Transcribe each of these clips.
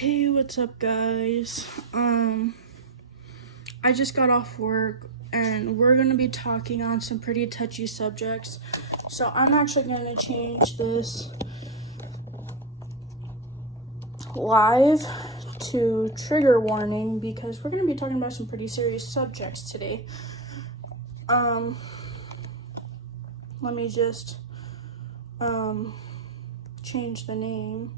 Hey, what's up, guys? I just got off work and we're gonna be talking on some pretty touchy subjects. So I'm actually gonna change this live to trigger warning because we're gonna be talking about some pretty serious subjects today. Let me just change the name.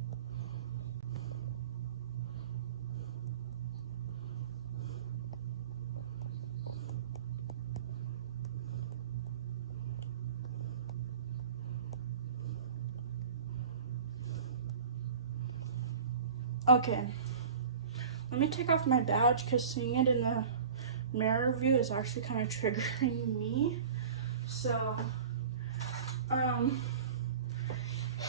Okay, let me take off my badge because seeing it in the mirror view is actually kind of triggering me. So,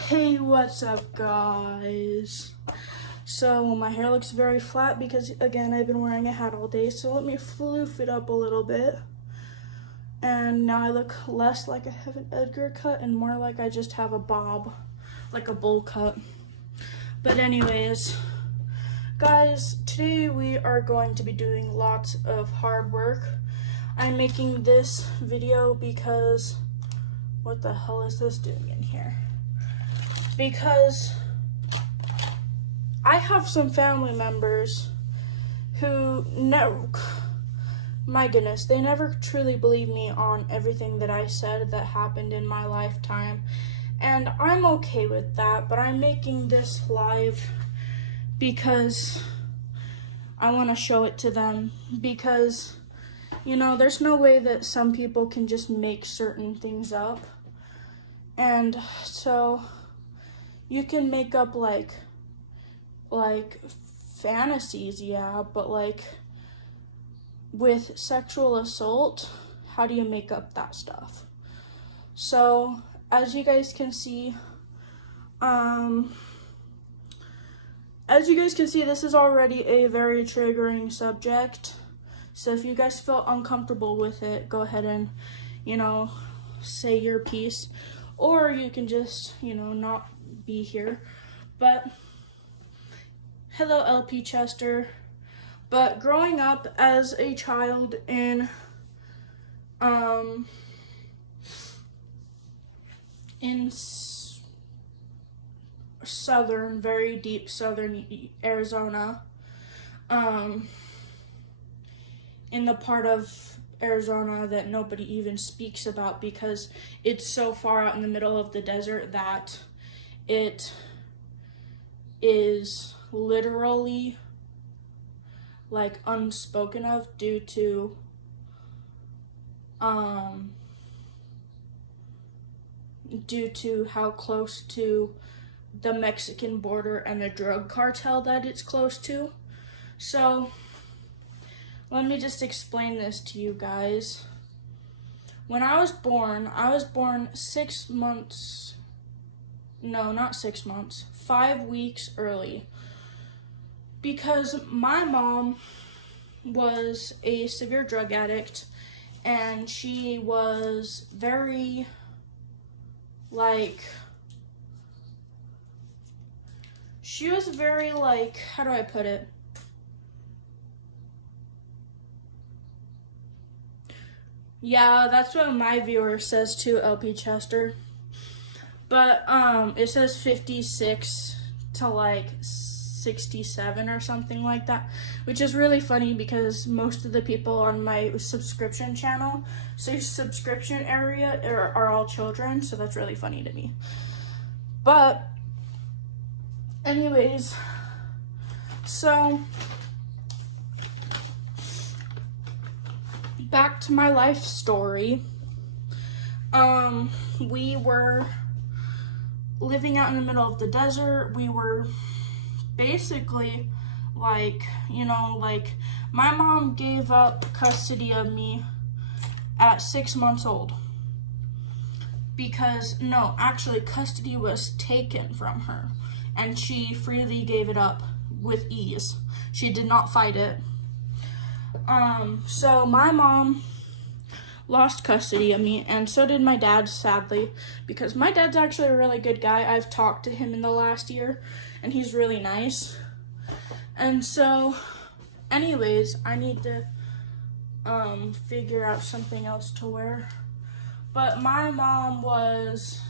hey, what's up, guys? So, my hair looks very flat because, again, I've been wearing a hat all day. So, let me floof it up a little bit. And now I look less like I have an Edgar cut and more like I just have a bob, like a bowl cut. But anyways, guys, today we are going to be doing lots of hard work. I'm making this video because, what the hell is this doing in here? Because I have some family members who my goodness, they never truly believe me on everything that I said that happened in my lifetime. And I'm okay with that, but I'm making this live because I want to show it to them. Because, you know, there's no way that some people can just make certain things up. And so you can make up like fantasies, yeah, but like with sexual assault, how do you make up that stuff? So as you guys can see, this is already a very triggering subject. So if you guys feel uncomfortable with it, go ahead and, say your piece. Or you can just, not be here. But, hello, LP Chester. But growing up as a child in very deep southern Arizona, in the part of Arizona that nobody even speaks about because it's so far out in the middle of the desert that it is literally like unspoken of due to how close to the Mexican border and the drug cartel that it's close to. So let me just explain this to you guys. When I was born 5 weeks early. Because my mom was a severe drug addict and she was very how do I put it? Yeah, that's what my viewer says too, LP Chester. But it says 56 to 67 or something like that, which is really funny because most of the people on my subscription channel, subscription area are all children, so that's really funny to me. But anyways, so back to my life story. We were living out in the middle of the desert. We were basically my mom gave up custody of me at 6 months old because custody was taken from her and she freely gave it up with ease. She did not fight it. So my mom lost custody of me, and so did my dad, sadly, because my dad's actually a really good guy. I've talked to him in the last year, and he's really nice. And so, anyways, I need to figure out something else to wear. But my mom was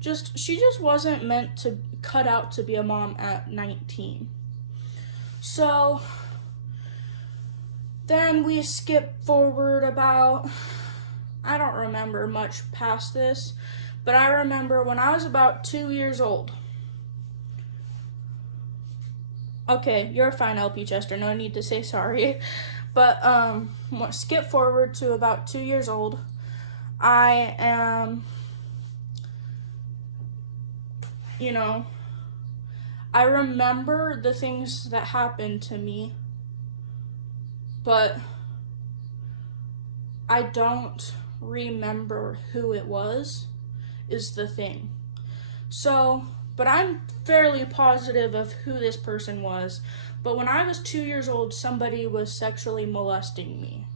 she just wasn't meant to cut out to be a mom at 19. So then we skip forward about, I don't remember much past this, but I remember when I was about 2 years old. Okay, you're fine, LP Chester, no need to say sorry. But skip forward to about 2 years old. I am, I remember the things that happened to me, but I don't remember who it was, is the thing. So, but I'm fairly positive of who this person was. But when I was 2 years old, somebody was sexually molesting me.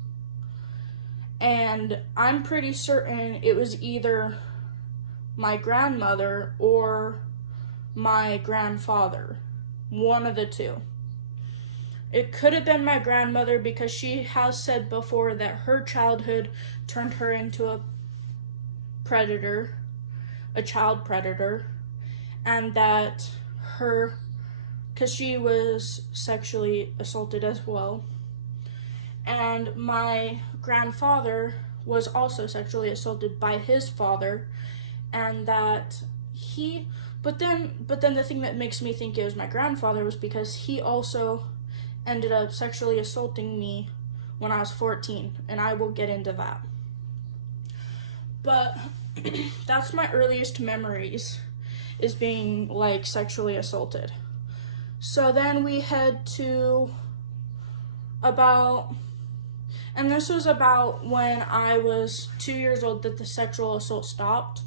And I'm pretty certain it was either my grandmother or my grandfather. One of the two. It could have been my grandmother because she has said before that her childhood turned her into a predator, a child predator, and that because she was sexually assaulted as well. And my grandfather was also sexually assaulted by his father, and that but then the thing that makes me think it was my grandfather was because he also ended up sexually assaulting me when I was 14, and I will get into that. But that's my earliest memories, is being like sexually assaulted. So then we head to and this was about when I was 2 years old that the sexual assault stopped,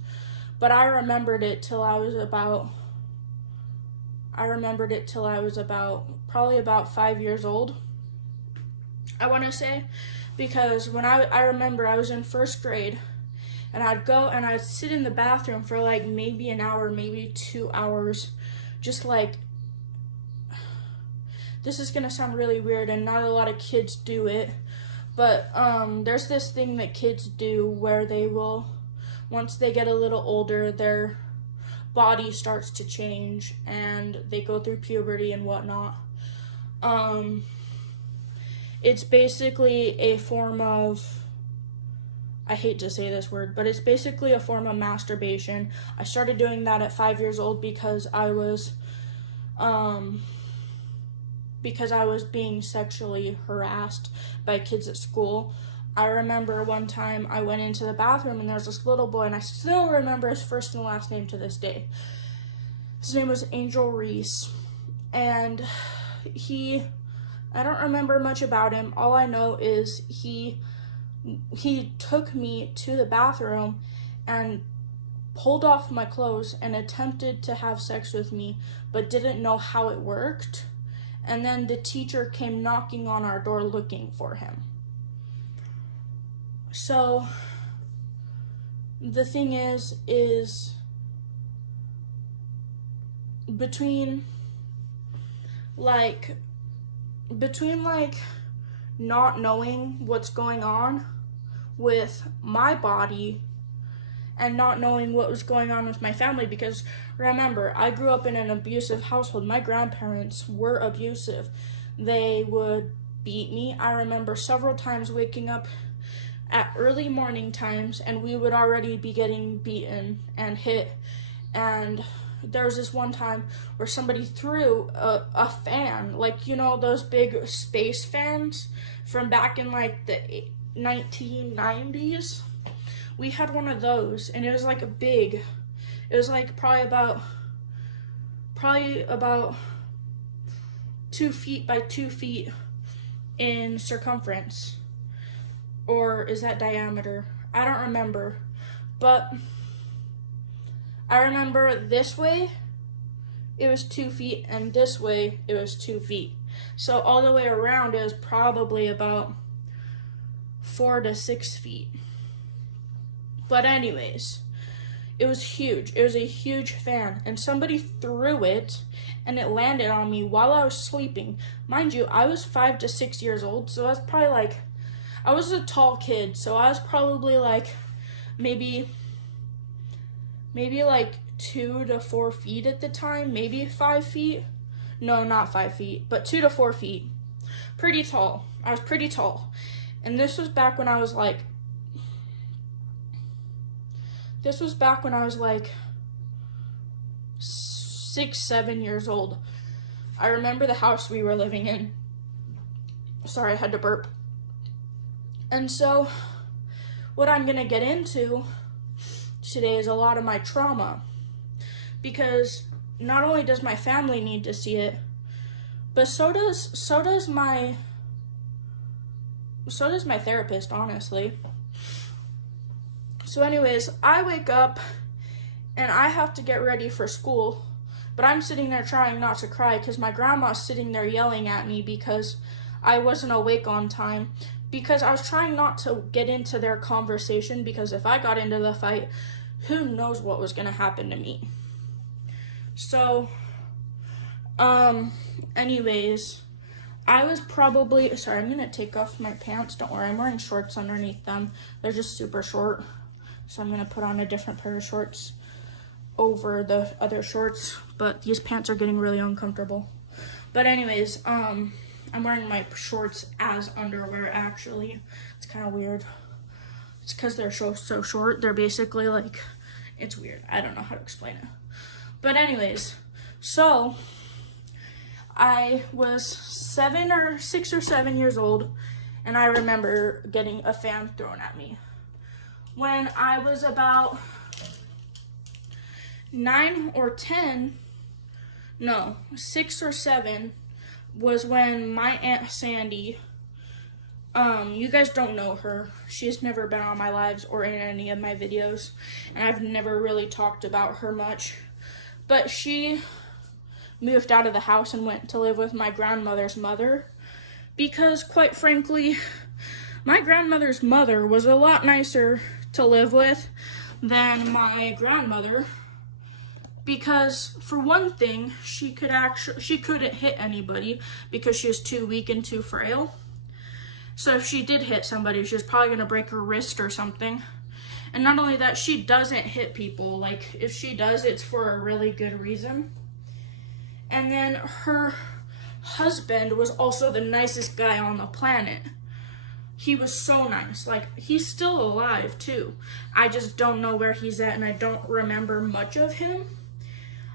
but I remembered it till I was about probably about 5 years old, I want to say, because when I remember I was in first grade, and I'd go and I'd sit in the bathroom for like maybe an hour, maybe 2 hours, just like, this is gonna sound really weird and not a lot of kids do it, but there's this thing that kids do where they will, once they get a little older, their body starts to change and they go through puberty and whatnot. It's basically a form of, I hate to say this word, but it's basically a form of masturbation. I started doing that at 5 years old because I was being sexually harassed by kids at school. I remember one time I went into the bathroom and there was this little boy, and I still remember his first and last name to this day. His name was Angel Reese, and I don't remember much about him. All I know is he took me to the bathroom and pulled off my clothes and attempted to have sex with me, but didn't know how it worked. And then the teacher came knocking on our door looking for him. So the thing is between not knowing what's going on with my body and not knowing what was going on with my family, because remember, I grew up in an abusive household. My grandparents were abusive. They would beat me. I remember several times waking up at early morning times and we would already be getting beaten and hit. And there was this one time where somebody threw a fan, like, you know, those big space fans from back in like the 1990s. We had one of those, and it was like it was like probably about 2 feet by 2 feet in circumference. Or is that diameter? I don't remember. But I remember this way it was 2 feet, and this way it was 2 feet. So all the way around it was probably about 4 to 6 feet. But anyways, it was huge. It was a huge fan, and somebody threw it, and it landed on me while I was sleeping. Mind you, I was 5 to 6 years old, so I was probably like, I was a tall kid, so I was probably like maybe like 2 to 4 feet at the time, maybe 5 feet. No, not 5 feet, but 2 to 4 feet. Pretty tall. I was pretty tall. And this was back when I was like 6, 7 years old. I remember the house we were living in. Sorry, I had to burp. And so, what I'm gonna get into today is a lot of my trauma. Because not only does my family need to see it, but so does my therapist, honestly. So anyways, I wake up and I have to get ready for school, but I'm sitting there trying not to cry because my grandma's sitting there yelling at me because I wasn't awake on time, because I was trying not to get into their conversation, because if I got into the fight, who knows what was going to happen to me. So, anyways, I was probably, sorry, I'm going to take off my pants. Don't worry, I'm wearing shorts underneath them. They're just super short. So I'm going to put on a different pair of shorts over the other shorts. But these pants are getting really uncomfortable. But anyways, I'm wearing my shorts as underwear, actually. It's kind of weird. It's because they're so short. They're basically like, it's weird. I don't know how to explain it. But anyways, so I was 6 or 7 years old, and I remember getting a fan thrown at me. When I was about 6 or 7, was when my Aunt Sandy, you guys don't know her. She's never been on my lives or in any of my videos, and I've never really talked about her much. But she moved out of the house and went to live with my grandmother's mother, because quite frankly, my grandmother's mother was a lot nicer to live with than my grandmother, because for one thing, she couldn't hit anybody because she was too weak and too frail. So if she did hit somebody, she was probably going to break her wrist or something. And not only that, she doesn't hit people. Like, if she does, it's for a really good reason. And then her husband was also the nicest guy on the planet. He was so nice. Like, he's still alive, too. I just don't know where he's at, and I don't remember much of him.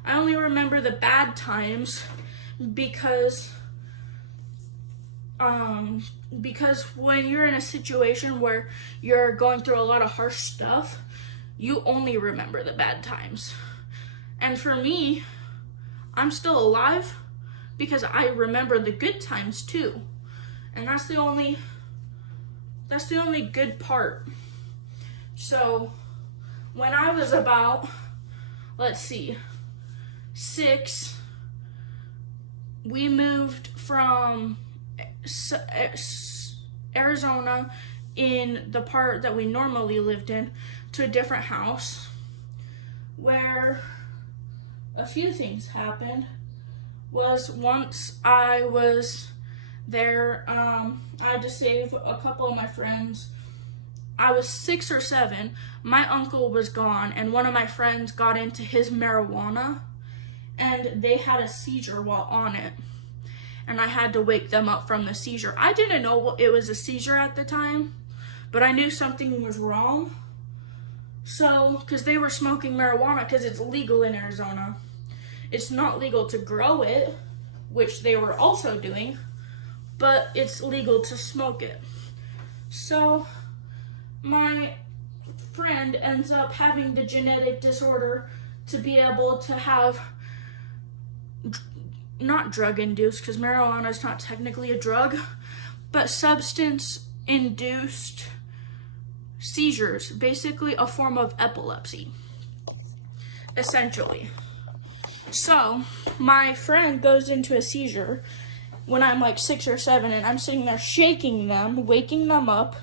I only remember the bad times because when you're in a situation where you're going through a lot of harsh stuff, you only remember the bad times. And for me, I'm still alive because I remember the good times too. And that's the only good part. So when I was about, 6, we moved from Arizona, in the part that we normally lived in, to a different house, where a few things happened. Was once I was there, I had to save a couple of my friends. I was 6 or 7, my uncle was gone, and one of my friends got into his marijuana, and they had a seizure while on it. And I had to wake them up from the seizure. I didn't know it was a seizure at the time, but I knew something was wrong. So, because they were smoking marijuana, because it's legal in Arizona. It's not legal to grow it, which they were also doing, but it's legal to smoke it. So, my friend ends up having the genetic disorder to be able to have, not drug-induced, because marijuana is not technically a drug, but substance-induced seizures, basically a form of epilepsy, essentially. So, my friend goes into a seizure when I'm like 6 or 7, and I'm sitting there shaking them, waking them up.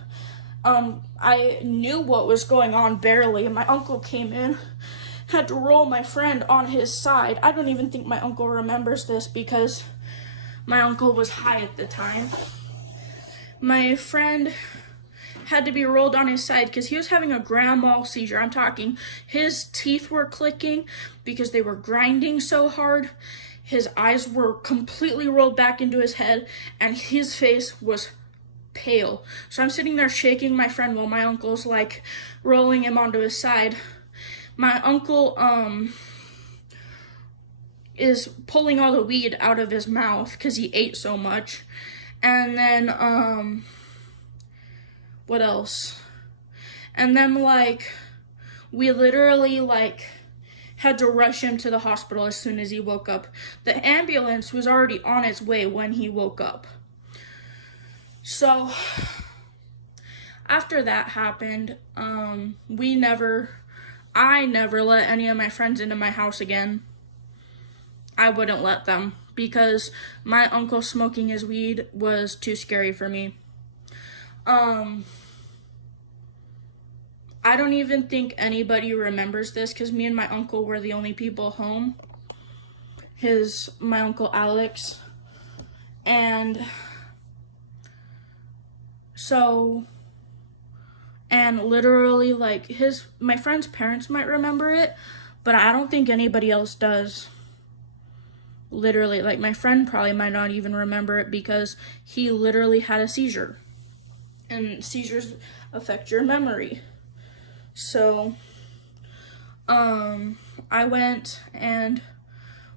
I knew what was going on barely, and my uncle came in, had to roll my friend on his side. I don't even think my uncle remembers this because my uncle was high at the time. My friend had to be rolled on his side because he was having a grand mal seizure. I'm talking, his teeth were clicking because they were grinding so hard. His eyes were completely rolled back into his head, and his face was pale. So I'm sitting there shaking my friend while my uncle's like rolling him onto his side. My uncle is pulling all the weed out of his mouth because he ate so much. And then what else? And then like we literally like had to rush him to the hospital as soon as he woke up. The ambulance was already on its way when he woke up. So after that happened, I never let any of my friends into my house again. I wouldn't let them because my uncle smoking his weed was too scary for me. I don't even think anybody remembers this because me and my uncle were the only people home. My uncle Alex. And literally like my friend's parents might remember it, but I don't think anybody else does. Literally, like my friend probably might not even remember it because he literally had a seizure. And seizures affect your memory. So, I went and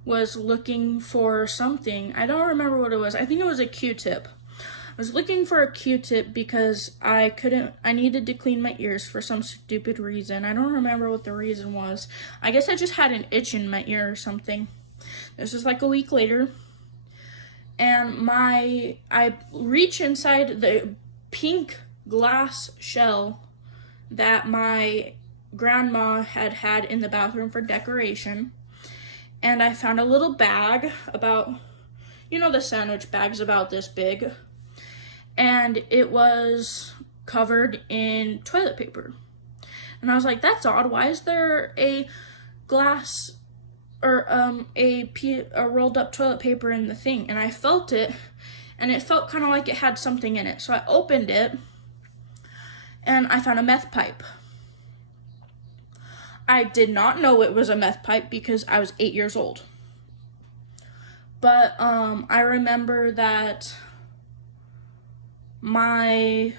was looking for something. I don't remember what it was. I think it was a Q-tip. I was looking for a Q-tip because I needed to clean my ears for some stupid reason. I don't remember what the reason was. I guess I just had an itch in my ear or something. This was like a week later. And I reach inside the pink glass shell that my grandma had in the bathroom for decoration. And I found a little bag about, the sandwich bags about this big. And it was covered in toilet paper. And I was like, that's odd. Why is there a glass or a rolled up toilet paper in the thing? And I felt it, and it felt kind of like it had something in it. So I opened it, and I found a meth pipe. I did not know it was a meth pipe because I was 8 years old. But I remember that my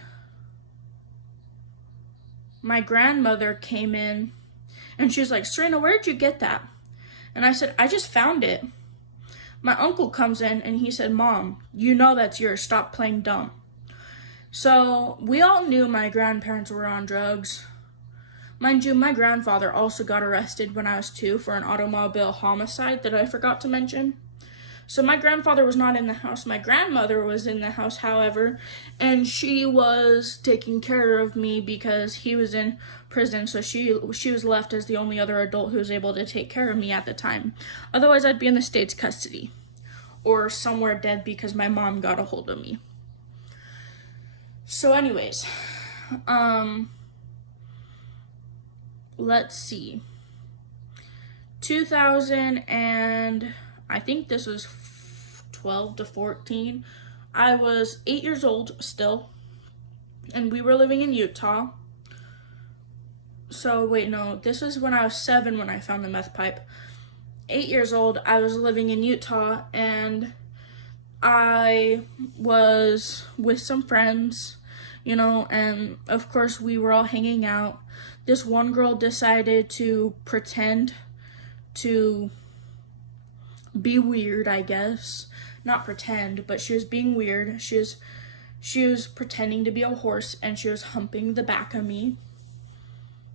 grandmother came in, and she was like, Serena, where'd you get that? And I said, I just found it. My uncle comes in, and he said, Mom, you know that's yours. Stop playing dumb. So we all knew my grandparents were on drugs. Mind you, my grandfather also got arrested when I was 2 for an automobile homicide that I forgot to mention. So my grandfather was not in the house. My grandmother was in the house, however, and she was taking care of me because he was in prison. So she was left as the only other adult who was able to take care of me at the time. Otherwise, I'd be in the state's custody or somewhere dead because my mom got a hold of me. So anyways, let's see. 2000 and I think this was 12 to 14. I was 8 years old still, and we were living in Utah. So wait, no, this was when I was 7 when I found the meth pipe. 8 years old, I was living in Utah, and I was with some friends, and of course we were all hanging out. This one girl decided to pretend to be weird, I guess. Not pretend, but she was being weird. She was pretending to be a horse, and she was humping the back of me.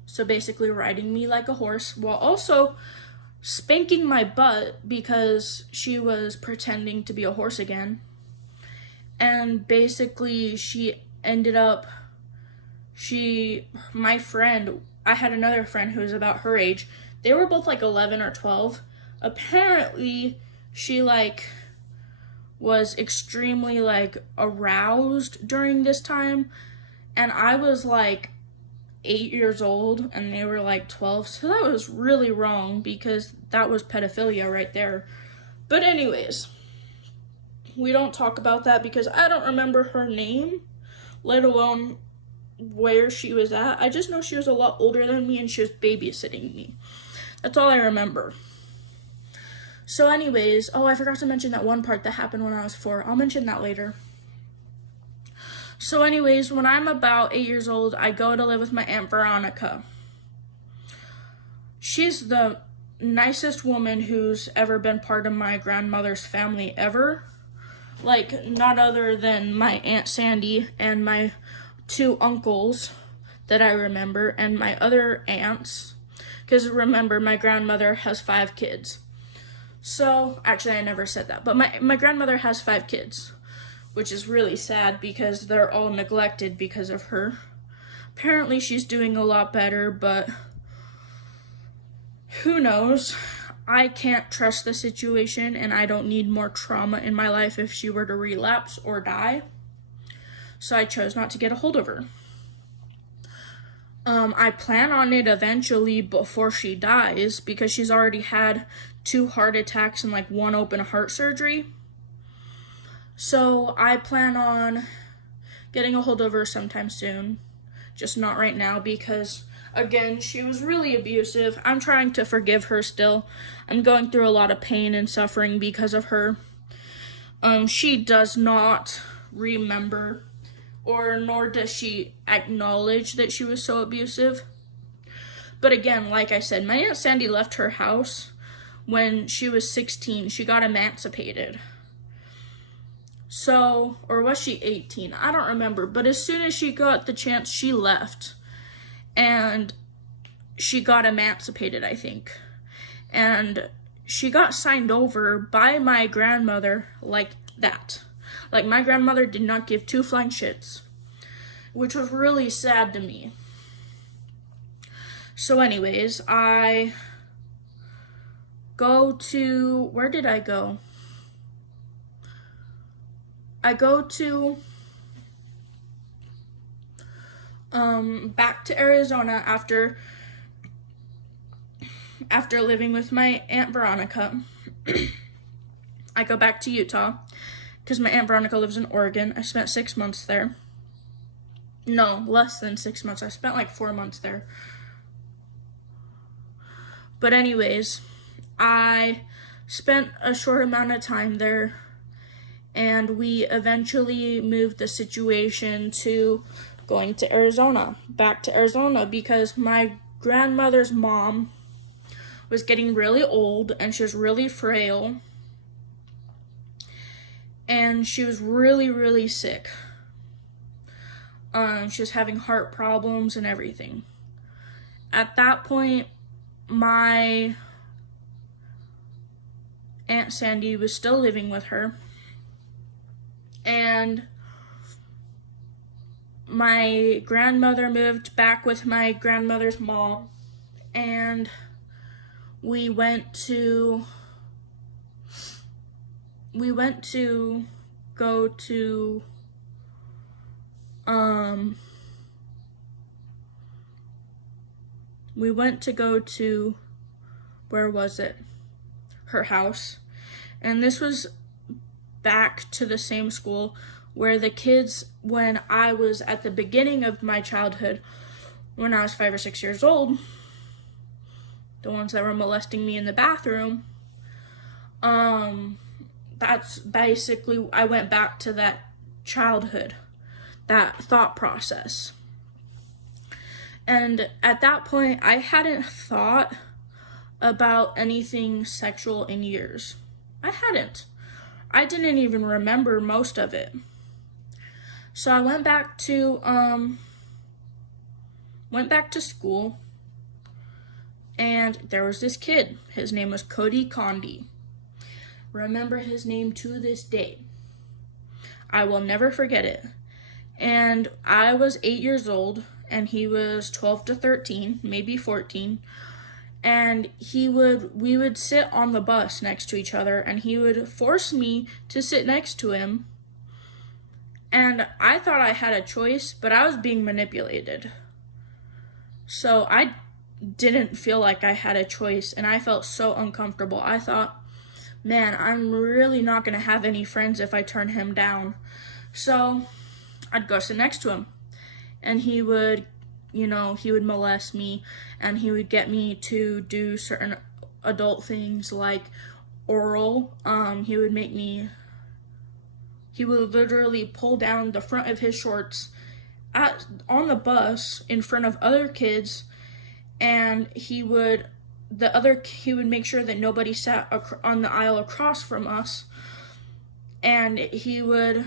So basically riding me like a horse while also spanking my butt because she was pretending to be a horse again. And basically my friend, I had another friend who was about her age. They were both like 11 or 12. Apparently, she was extremely aroused during this time, and I was 8 years old and they were like 12. So that was really wrong because that was pedophilia right there. But anyways, we don't talk about that because I don't remember her name, let alone where she was at. I just know she was a lot older than me and she was babysitting me. That's all I remember. So anyways, oh, I forgot to mention that one part that happened when I was 4. I'll mention that later. So anyways, when I'm about 8 years old, I go to live with my Aunt Veronica. She's the nicest woman who's ever been part of my grandmother's family ever. Like, not other than my Aunt Sandy and my 2 uncles that I remember and my other aunts. Because remember, my grandmother has 5 kids. So, actually I never said that, but my grandmother has 5 kids, which is really sad because they're all neglected because of her. Apparently she's doing a lot better, but who knows? I can't trust the situation and I don't need more trauma in my life if she were to relapse or die. So I chose not to get a hold of her. I plan on it eventually before she dies because she's already had 2 heart attacks and like 1 open heart surgery. So I plan on getting a hold of her sometime soon. Just not right now because, again, she was really abusive. I'm trying to forgive her still. I'm going through a lot of pain and suffering because of her. She does not remember or nor does she acknowledge that she was so abusive. But again, like I said, my Aunt Sandy left her house when she was 16. She got emancipated. So, or was she 18? I don't remember. But as soon as she got the chance, she left. And she got emancipated, I think. And she got signed over by my grandmother like that. Like, my grandmother did not give 2 flying shits, which was really sad to me. So anyways, I go to, where did I go? I go to back to Arizona after living with my Aunt Veronica. I go back to Utah because my Aunt Veronica lives in Oregon. I spent 6 months there. No, less than 6 months. I spent like 4 months there. But anyways, I spent a short amount of time there, and we eventually moved the situation to going to Arizona, back to Arizona, because my grandmother's mom was getting really old, and she was really frail, and she was really, really sick. She was having heart problems and everything. At that point, my Aunt Sandy was still living with her, and my grandmother moved back with my grandmother's mom, and we went to go to where was it? Her house. And this was back to the same school where the kids, when I was at the beginning of my childhood, when I was 5 or 6 years old, the ones that were molesting me in the bathroom, that's basically, I went back to that childhood, that thought process. And at that point, I hadn't thought about anything sexual in years. I hadn't. I didn't even remember most of it. So I went back to school, and there was this kid. His name was Cody Condi. Remember his name to this day. I will never forget it. And I was 8 years old, and he was 12 to 13, maybe 14. And we would sit on the bus next to each other, and he would force me to sit next to him. And I thought I had a choice, but I was being manipulated. So I didn't feel like I had a choice, and I felt so uncomfortable. I thought, man, I'm really not going to have any friends if I turn him down. So I'd go sit next to him, and he would, he would molest me, and he would get me to do certain adult things like oral. He would literally pull down the front of his shorts on the bus in front of other kids, and he would make sure that nobody sat on the aisle across from us, and he would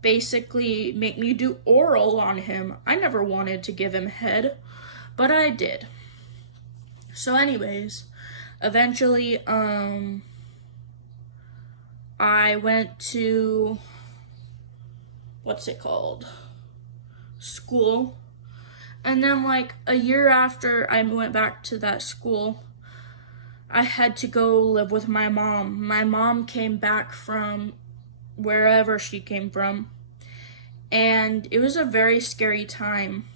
basically make me do oral on him. I never wanted to give him head, but I did. So anyways, eventually I went to school. And then like a year after I went back to that school, I had to go live with my mom. My mom came back from wherever she came from, and it was a very scary time.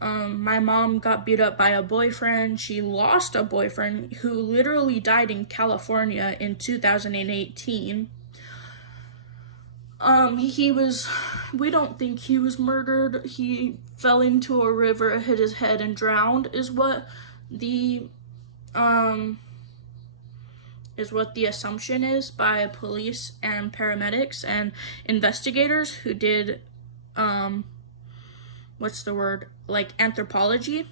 My mom got beat up by a boyfriend. She lost a boyfriend who literally died in California in 2018. We don't think he was murdered. He fell into a river, hit his head, and drowned, is what the assumption is by police and paramedics and investigators who did, anthropology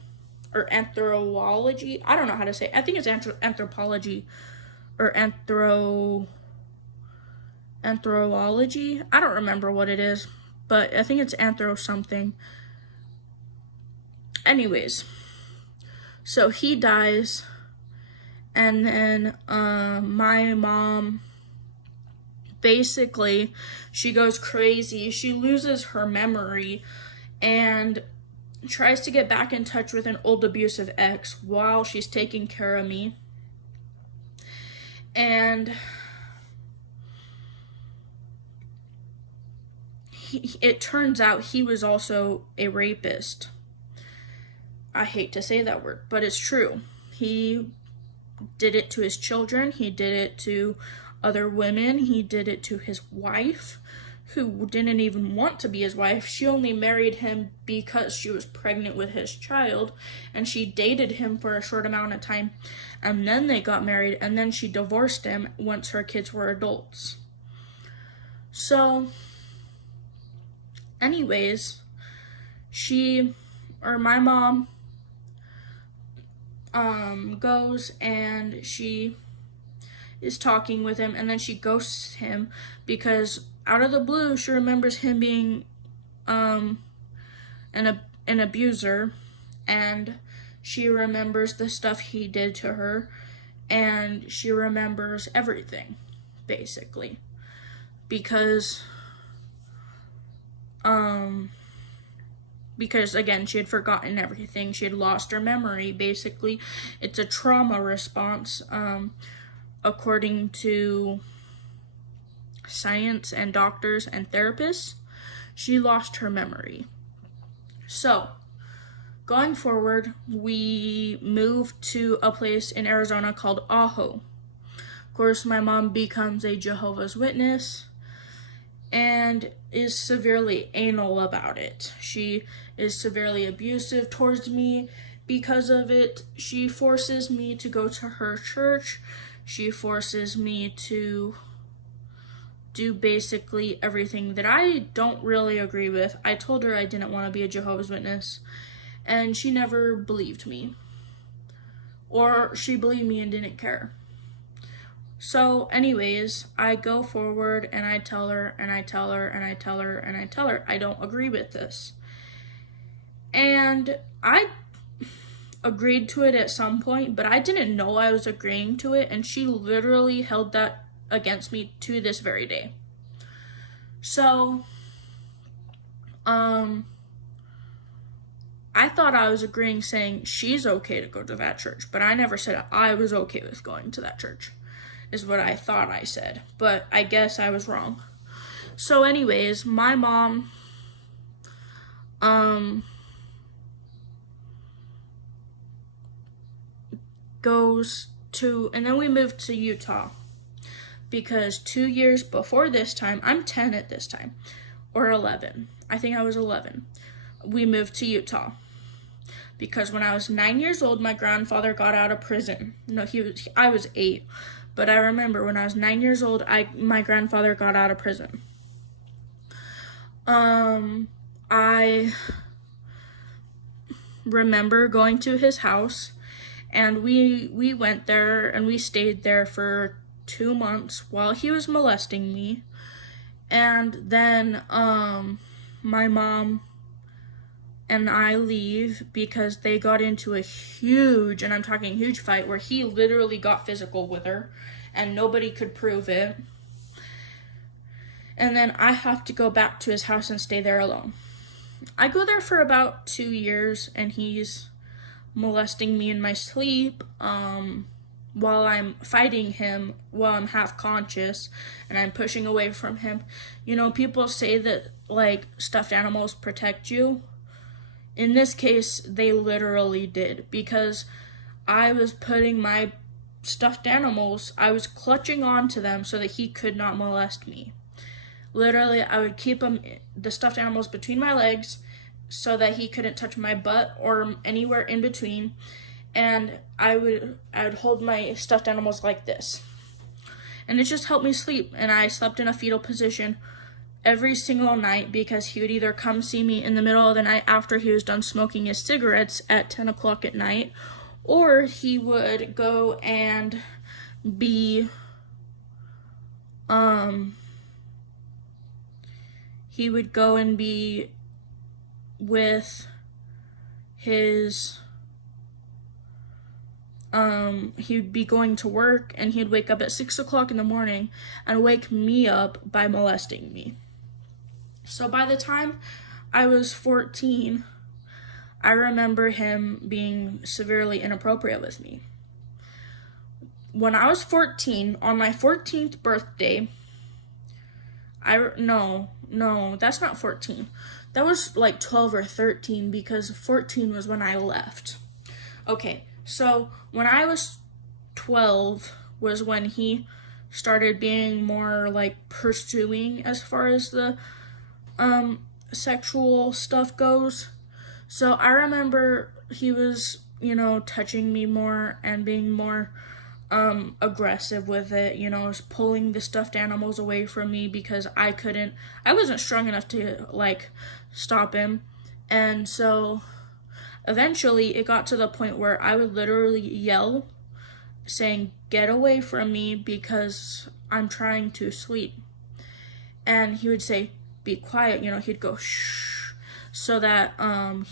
or anthropology. I don't know how to say it. I think it's anthropology or anthropology. I don't remember what it is, but I think it's anthro something. Anyways, so he dies, and then my mom, basically, she goes crazy. She loses her memory and tries to get back in touch with an old abusive ex while she's taking care of me. And it turns out he was also a rapist. I hate to say that word, but it's true. He did it to his children. He did it to other women. He did it to his wife, who didn't even want to be his wife. She only married him because she was pregnant with his child, and she dated him for a short amount of time, and then they got married, and then she divorced him once her kids were adults. So anyways, my mom goes and she is talking with him, and then she ghosts him because out of the blue she remembers him being an abuser, and she remembers the stuff he did to her, and she remembers everything basically because again, she had forgotten everything. She had lost her memory. Basically, it's a trauma response, according to science and doctors and therapists. She lost her memory. So, going forward, we moved to a place in Arizona called Ajo. Of course, my mom becomes a Jehovah's Witness and is severely anal about it. She is severely abusive towards me because of it. She forces me to go to her church. She forces me to do basically everything that I don't really agree with. I told her I didn't want to be a Jehovah's Witness, and she never believed me. Or she believed me and didn't care. So anyways, I go forward and I tell her and I tell her and I tell her and I tell her I don't agree with this. And I agreed to it at some point, but I didn't know I was agreeing to it, and she literally held that against me to this very day. So, I thought I was agreeing, saying she's okay to go to that church, but I never said I was okay with going to that church, is what I thought I said, but I guess I was wrong. So anyways, my mom, and then we moved to Utah because 2 years before this time, I'm 10 at this time, or 11. I think I was 11. We moved to Utah because when I was 9 years old, my grandfather got out of prison. No, I was 8, but I remember when I was 9 years old, my grandfather got out of prison. I remember going to his house, and we went there and we stayed there for 2 months while he was molesting me. And then my mom and I leave because they got into a huge, and I'm talking huge, fight where he literally got physical with her and nobody could prove it. And then I have to go back to his house and stay there alone. I go there for about 2 years, and he's molesting me in my sleep while I'm fighting him, while I'm half conscious, and I'm pushing away from him. You know, people say that, like, stuffed animals protect you. In this case, they literally did, because I was putting my stuffed animals, I was clutching onto them so that he could not molest me. Literally, I would keep the stuffed animals between my legs so that he couldn't touch my butt or anywhere in between. And I would hold my stuffed animals like this. And it just helped me sleep. And I slept in a fetal position every single night because he would either come see me in the middle of the night after he was done smoking his cigarettes at 10 o'clock at night, or he would go and be with his he'd be going to work, and he'd wake up at 6 o'clock in the morning and wake me up by molesting me. So by the time I was 14, I remember him being severely inappropriate with me. When I was 14, on my 14th birthday, no, that's not 14. That was like 12 or 13, because 14 was when I left. Okay, so when I was 12 was when he started being more like pursuing as far as the sexual stuff goes. So I remember he was, touching me more and being more aggressive with it, was pulling the stuffed animals away from me because I wasn't strong enough to stop him. And so eventually it got to the point where I would literally yell saying, "Get away from me because I'm trying to sleep." And he would say, "Be quiet," he'd go shh, so that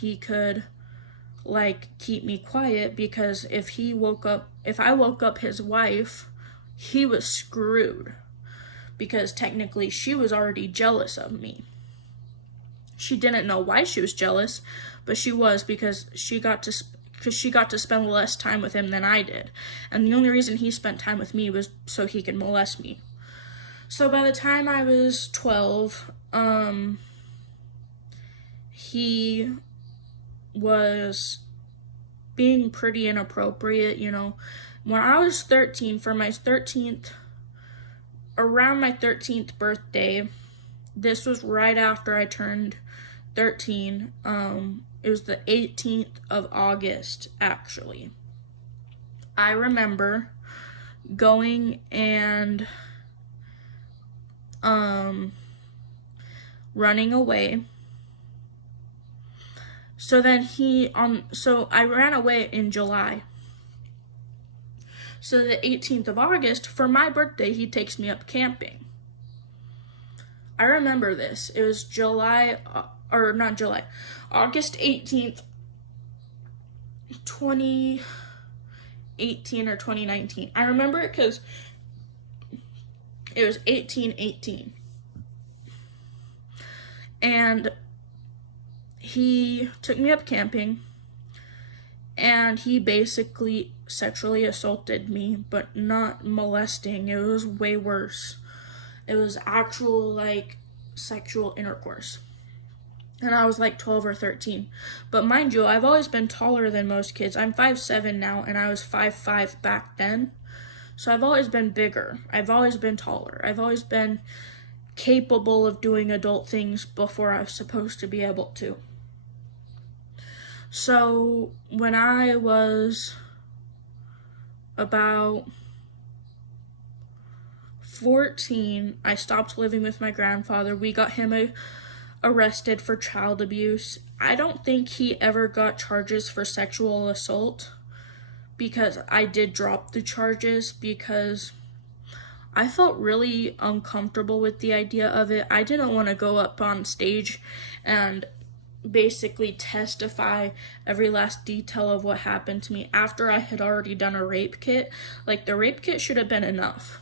he could keep me quiet, because if I woke up his wife, he was screwed, because technically she was already jealous of me. She didn't know why she was jealous, but she was, because she got to spend less time with him than I did. And the only reason he spent time with me was so he could molest me. So by the time I was 12, he was being pretty inappropriate, When I was 13, around my 13th birthday, this was right after I turned 13, it was the 18th of August, actually. I remember going and running away. So I ran away in July. So the 18th of August, for my birthday, he takes me up camping. I remember this. It was August 18th, 2018 or 2019. I remember it because it was 1818. And he took me up camping, and he basically sexually assaulted me, but not molesting. It was way worse. It was actual, sexual intercourse. and I was like 12 or 13. But mind you, I've always been taller than most kids. I'm 5'7" now, and I was 5'5" back then. So I've always been bigger. I've always been taller. I've always been capable of doing adult things before I was supposed to be able to. So when I was about 14, I stopped living with my grandfather. We got him arrested for child abuse. I don't think he ever got charges for sexual assault, because I did drop the charges because I felt really uncomfortable with the idea of it. I didn't want to go up on stage and basically testify every last detail of what happened to me after I had already done a rape kit. Like, the rape kit should have been enough.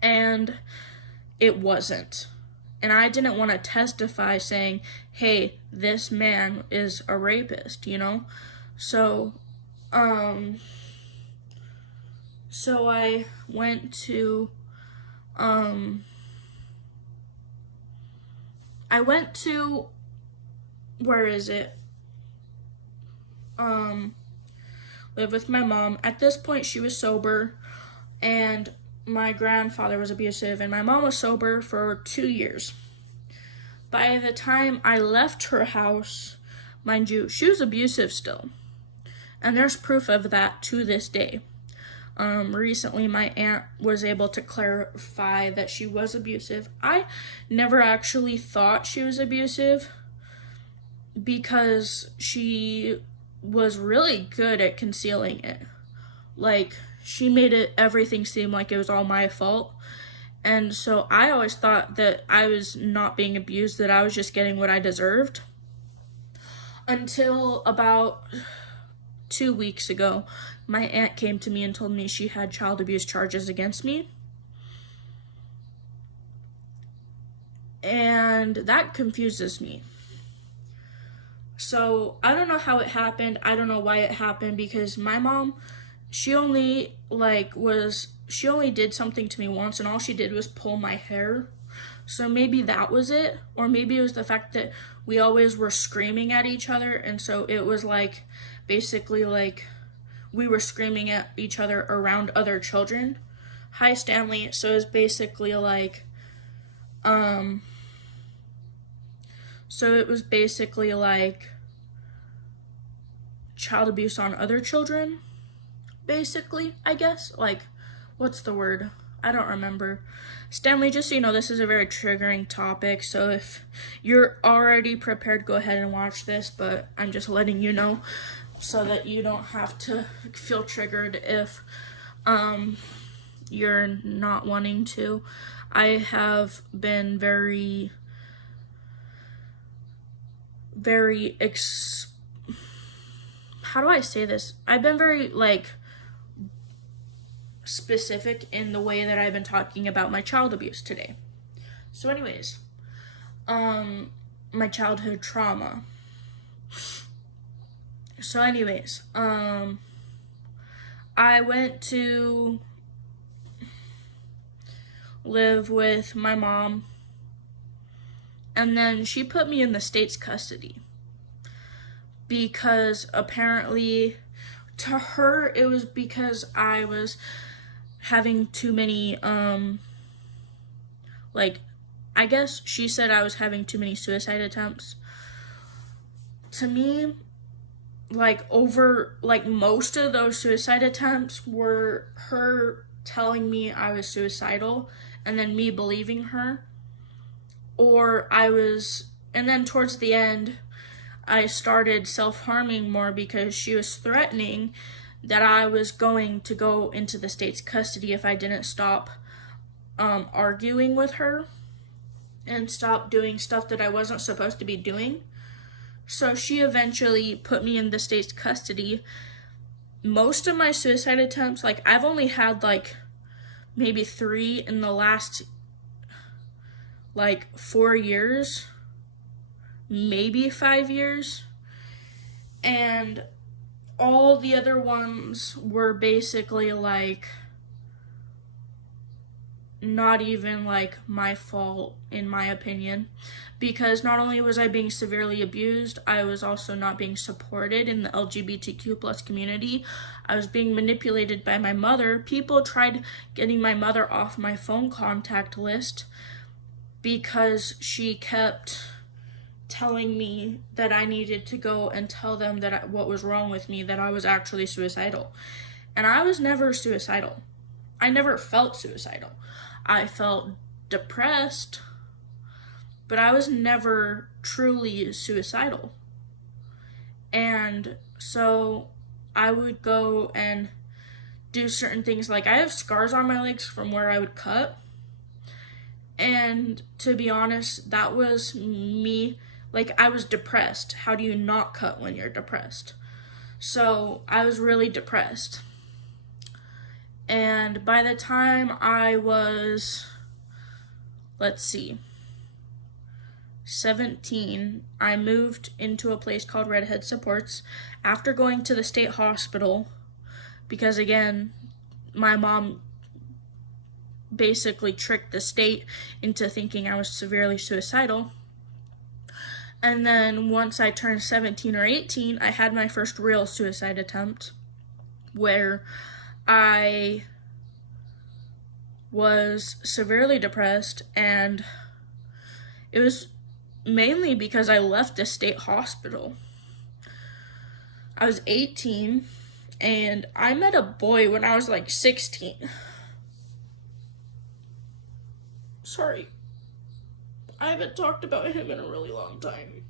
And it wasn't. And I didn't want to testify saying, hey, this man is a rapist, you know? So I went to, where is it? Live with my mom. At this point, she was sober, and my grandfather was abusive, and my mom was sober for 2 years. By the time I left her house, mind you, she was abusive still. And there's proof of that to this day. Recently, my aunt was able to clarify that she was abusive. I never actually thought she was abusive because she was really good at concealing it. Like, she made everything seem like it was all my fault. And so I always thought that I was not being abused, that I was just getting what I deserved. Until about 2 weeks ago, my aunt came to me and told me she had child abuse charges against me. And that confuses me. So I don't know how it happened. I don't know why it happened, because my mom, she only did something to me once, and all she did was pull my hair. So maybe that was it, or maybe it was the fact that we always were screaming at each other, and so it was like, basically like, we were screaming at each other around other children. Hi, Stanley. So it was basically like, child abuse on other children, basically, I guess. Like, what's the word? I don't remember. Stanley, just so you know, this is a very triggering topic, so if you're already prepared, go ahead and watch this, but I'm just letting you know so that you don't have to feel triggered if you're not wanting to. I have been very how do I say this? I've been very, like, specific in the way that I've been talking about my child abuse today. So anyways, my childhood trauma. So anyways, I went to live with my mom, and then she put me in the state's custody because apparently to her it was because I was having too many, I guess she said I was having too many suicide attempts. To me, most of those suicide attempts were her telling me I was suicidal and then me believing her. And then towards the end, I started self-harming more because she was threatening that I was going to go into the state's custody if I didn't stop arguing with her and stop doing stuff that I wasn't supposed to be doing. So she eventually put me in the state's custody. Most of my suicide attempts, I've only had maybe 3 in the last 4 years, maybe 5 years, and all the other ones were basically not even like my fault, in my opinion, because not only was I being severely abused, I was also not being supported in the LGBTQ plus community. I was being manipulated by my mother. People tried getting my mother off my phone contact list because she kept telling me that I needed to go and tell them that what was wrong with me, that I was actually suicidal. And I was never suicidal. I never felt suicidal. I felt depressed, but I was never truly suicidal. And so I would go and do certain things. Like, I have scars on my legs from where I would cut. And to be honest, that was me. Like, I was depressed. How do you not cut when you're depressed? So I was really depressed. And by the time I was, 17, I moved into a place called Redhead Supports after going to the state hospital because, again, my mom basically tricked the state into thinking I was severely suicidal. And then once I turned 17 or 18, I had my first real suicide attempt where I was severely depressed, and it was mainly because I left the state hospital. I was 18, and I met a boy when I was like 16. Sorry, I haven't talked about him in a really long time.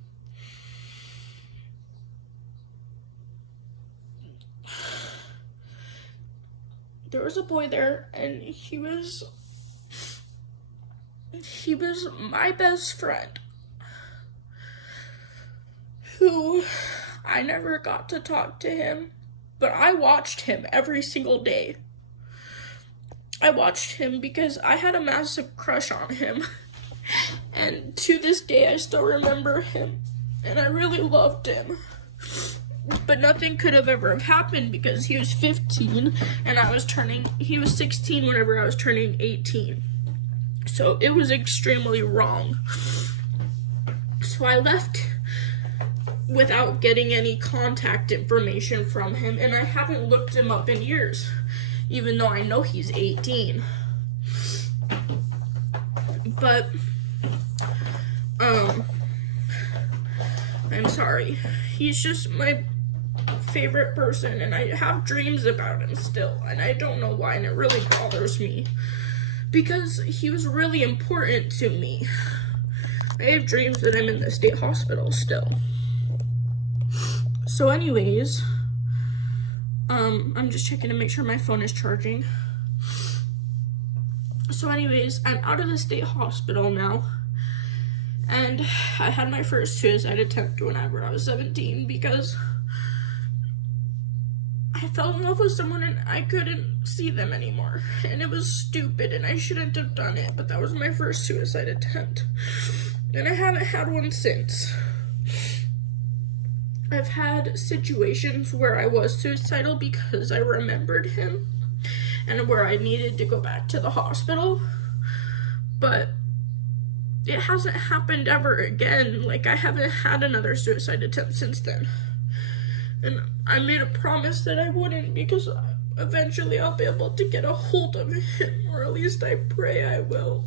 There was a boy there, and he was my best friend, who I never got to talk to him, but I watched him every single day. I watched him because I had a massive crush on him, and to this day I still remember him, and I really loved him. But nothing could have ever happened because he was 15 and he was 16 whenever I was turning 18. So it was extremely wrong. So I left without getting any contact information from him, and I haven't looked him up in years, even though I know he's 18. But, I'm sorry. He's just my favorite person, and I have dreams about him still, and I don't know why, and it really bothers me because he was really important to me. I have dreams that I'm in the state hospital still. So anyways, I'm just checking to make sure my phone is charging. So anyways, I'm out of the state hospital now, and I had my first suicide attempt whenever I was 17 because I fell in love with someone and I couldn't see them anymore, and it was stupid and I shouldn't have done it, but that was my first suicide attempt, and I haven't had one since. I've had situations where I was suicidal because I remembered him and where I needed to go back to the hospital, but it hasn't happened ever again. Like, I haven't had another suicide attempt since then. And I made a promise that I wouldn't because eventually I'll be able to get a hold of him, or at least I pray I will.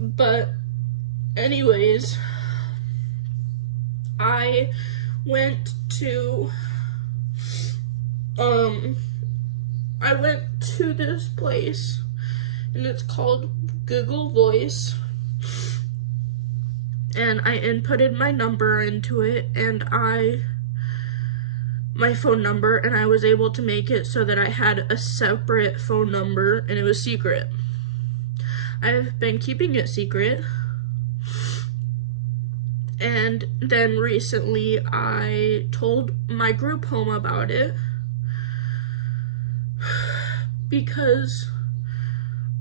But anyways, I went to this place, and it's called Google Voice, and I inputted my number into it, and my phone number, and I was able to make it so that I had a separate phone number, and it was secret. I've been keeping it secret, and then recently I told my group home about it because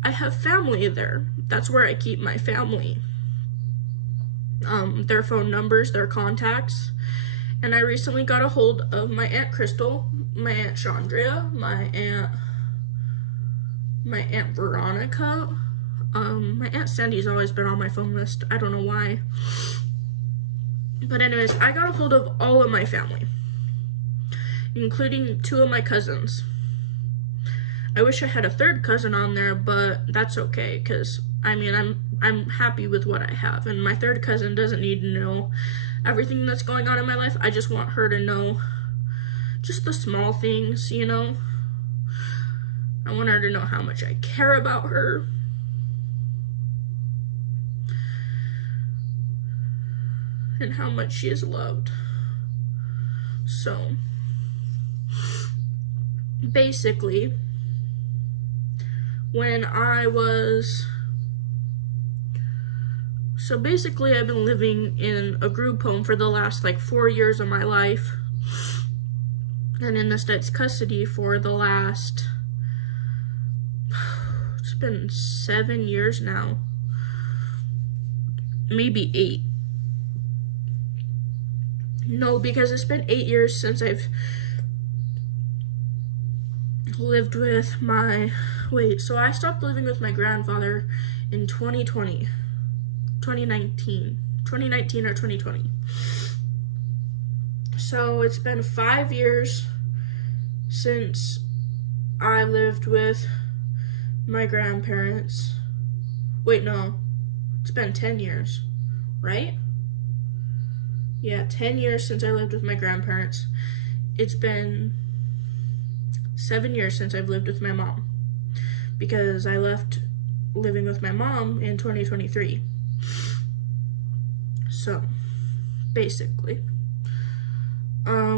I have family there. That's where I keep my family. Their phone numbers, their contacts, And I recently got a hold of my Aunt Crystal, my Aunt Chandria, my Aunt Veronica. My Aunt Sandy's always been on my phone list. I don't know why. But anyways, I got a hold of all of my family, including 2 of my cousins. I wish I had a 3rd cousin on there, but that's okay, because I mean, I'm happy with what I have, and my 3rd cousin doesn't need to know everything that's going on in my life. I just want her to know just the small things, you know. I want her to know how much I care about her. And how much she is loved. So, basically, I've been living in a group home for the last 4 years of my life, and in the state's custody for the last, it's been 7 years now, maybe 8. No, because it's been 8 years since I've lived with so I stopped living with my grandfather in 2019 or 2020. So it's been 5 years since I lived with my grandparents. Wait, no, it's been 10 years, right? Yeah, 10 years since I lived with my grandparents. It's been 7 years since I've lived with my mom, because I left living with my mom in 2023. So, basically.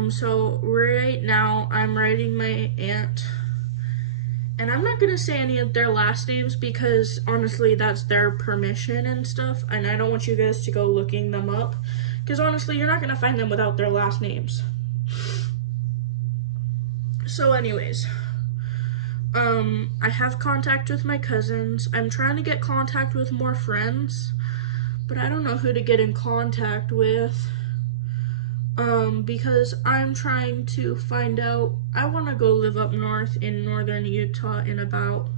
So right now I'm writing my aunt, and I'm not gonna say any of their last names because honestly that's their permission and stuff, and I don't want you guys to go looking them up, because honestly you're not gonna find them without their last names. So anyways, I have contact with my cousins. I'm trying to get contact with more friends, but I don't know who to get in contact with, because I'm trying to find out, I want to go live up north in northern Utah in about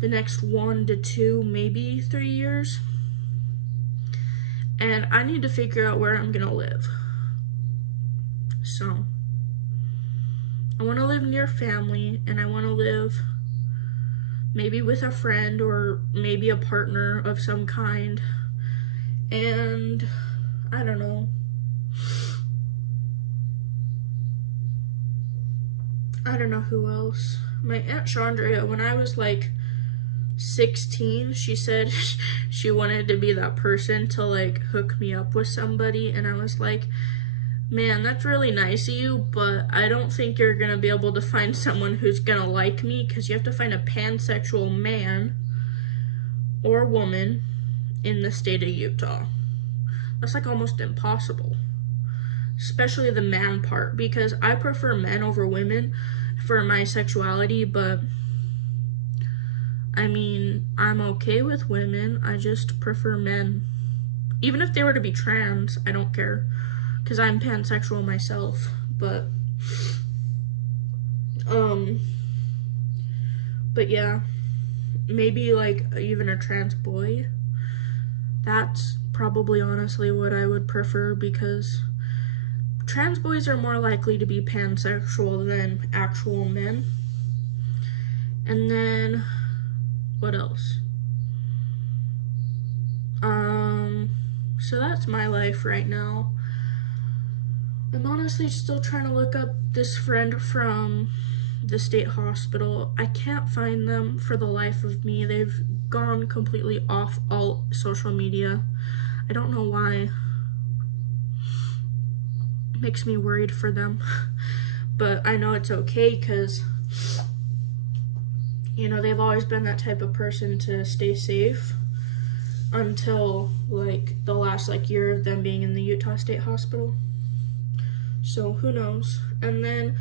the next 1 to 2, maybe 3 years, and I need to figure out where I'm gonna live. So I want to live near family, and I want to live maybe with a friend or maybe a partner of some kind, and I don't know. I don't know who else. My Aunt Chandria, when I was 16, she said she wanted to be that person to hook me up with somebody, and I was like, man, that's really nice of you, but I don't think you're gonna be able to find someone who's gonna like me, because you have to find a pansexual man or woman in the state of Utah. That's almost impossible, especially the man part, because I prefer men over women for my sexuality, but I mean, I'm okay with women, I just prefer men. Even if they were to be trans, I don't care, because I'm pansexual myself, but yeah, maybe even a trans boy. That's probably honestly what I would prefer, because trans boys are more likely to be pansexual than actual men. And then, what else? So that's my life right now. I'm honestly still trying to look up this friend from the state hospital. I can't find them for the life of me. They've gone completely off all social media. I don't know why. It makes me worried for them. But I know it's okay, because they've always been that type of person to stay safe until the last year of them being in the Utah State Hospital. So who knows? And then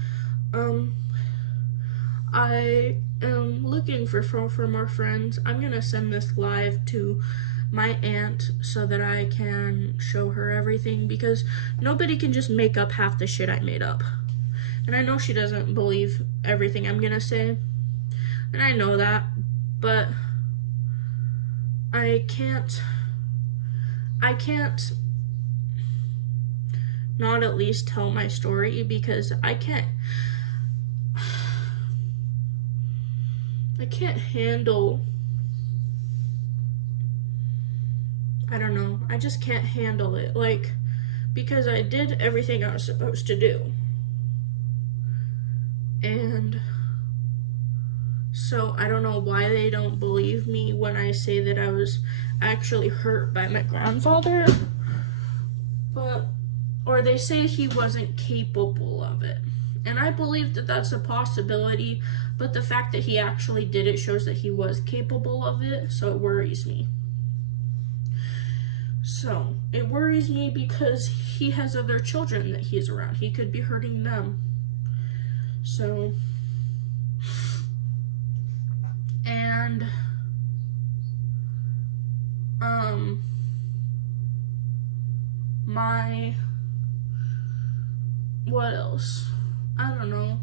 I am looking for more friends. I'm gonna send this live to my aunt so that I can show her everything, because nobody can just make up half the shit I made up. And I know she doesn't believe everything I'm gonna say, and I know that, but I can't not at least tell my story, because I can't handle, I don't know, I just can't handle it, like, because I did everything I was supposed to do. And so I don't know why they don't believe me when I say that I was actually hurt by my grandfather, or they say he wasn't capable of it. And I believe that that's a possibility, but the fact that he actually did it shows that he was capable of it, so it worries me. So, it worries me because he has other children that he's around. He could be hurting them. So, and, what else? I don't know.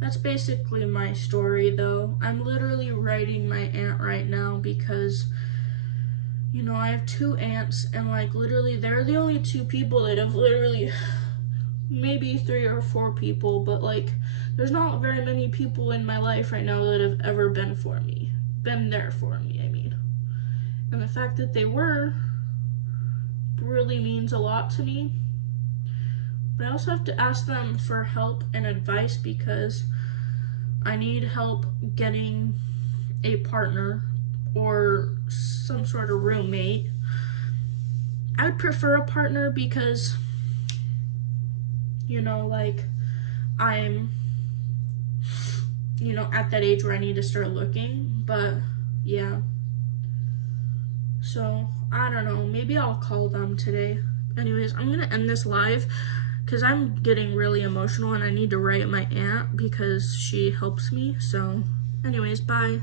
That's basically my story, though. I'm literally writing my aunt right now because, you know, I have 2 aunts, and, like, literally, they're the only 2 people that have literally, maybe 3 or 4 people, but, like, there's not very many people in my life right now that have ever been there for me, I mean. And the fact that they were really means a lot to me. But I also have to ask them for help and advice, because I need help getting a partner or some sort of roommate. I would prefer a partner because, you know, like, I'm, you know, at that age where I need to start looking, but yeah. So, I don't know, maybe I'll call them today. Anyways, I'm gonna end this live because I'm getting really emotional and I need to write my aunt because she helps me. So, anyways, bye.